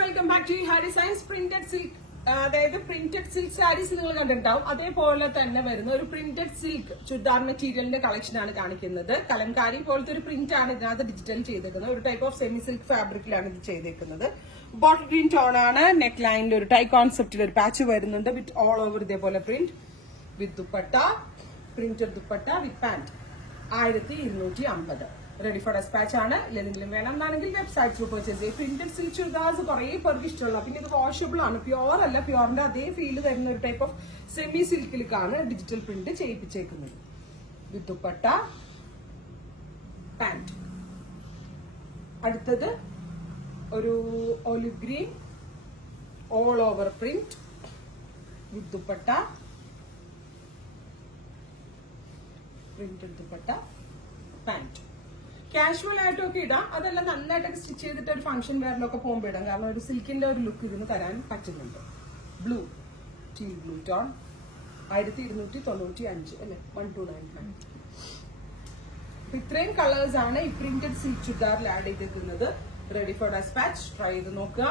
Welcome back to ഹാ designs. Printed silk, അതായത് printed silk saris നിങ്ങൾ കണ്ടിട്ടുണ്ടാവും. അതേപോലെ തന്നെ വരുന്ന ഒരു പ്രിന്റഡ് സിൽക്ക് ചുരിദാർ മെറ്റീരിയലിന്റെ കളക്ഷൻ ആണ് കാണിക്കുന്നത്. കലംകാരി പോലത്തെ ഒരു പ്രിന്റ് ആണ് ഇതിനകത്ത് ഡിജിറ്റൽ ചെയ്തേക്കുന്നത്. ഒരു ടൈപ്പ് ഓഫ് സെമി സിൽക്ക് ഫാബ്രിക്കിലാണ് ഇത് ചെയ്തേക്കുന്നത്. ബോട്ടിൽ ഗ്രീൻ ടോൺ ആണ്. നെക്ക് ലൈനിൽ ഒരു ടൈ കോൺസെപ്റ്റിൽ ഒരു പാച്ച് വരുന്നുണ്ട് വിത്ത് ഓൾ ഓവർ ഇതേപോലെ print with dupatta, printed dupatta with pant. 1250. Ready for dispatch ആണ്. എന്തെങ്കിലും വേണം എന്നാണെങ്കിൽ വെബ്സൈറ്റ് ത്രൂ പർച്ചേസ് ചെയ്യും. പ്രിന്റഡ് സിൽക്ക് ചുരിദാർസ് കുറെ പേർക്ക് ഇഷ്ടമുള്ള, പിന്നെ ഇത് വാഷബിൾ ആണ്, പ്യോർ അല്ല, പ്യോറിന്റെ അതേ ഫീൽ തരുന്ന ഒരു ടൈപ്പ് ഓഫ് സെമി സിൽക്കിലേക്കാണ് ഡിജിറ്റൽ പ്രിന്റ് ചെയ്യിപ്പിച്ചേക്കുന്നത്. With dupatta, pant. അടുത്തത് ഒരു olive green all over print with dupatta, printed dupatta, pant. Casual ആയിട്ടൊക്കെ ഇടാം, അതെല്ലാം നന്നായിട്ടൊക്കെ സ്റ്റിച്ച് ചെയ്തിട്ട് ഒരു ഫംഗ്ഷൻ വെയറിലൊക്കെ പോകുമ്പോൾ ഇടാം. കാരണം ഒരു സിൽക്കിന്റെ ഒരു ലുക്ക് ഇതിന് തരാൻ പറ്റുന്നുണ്ട്. ബ്ലൂ, ടീൽ ബ്ലൂ ടോൺ, 1295 അല്ലെ, 1295. ഇത്രയും കളേഴ്സ് ആണ് ഈ പ്രിന്റഡ് സിൽക്ക് ചുരിദാറിൽ ആഡ് ചെയ്തിരിക്കുന്നത്. Ready for dispatch. ട്രൈ ചെയ്ത് നോക്കുക.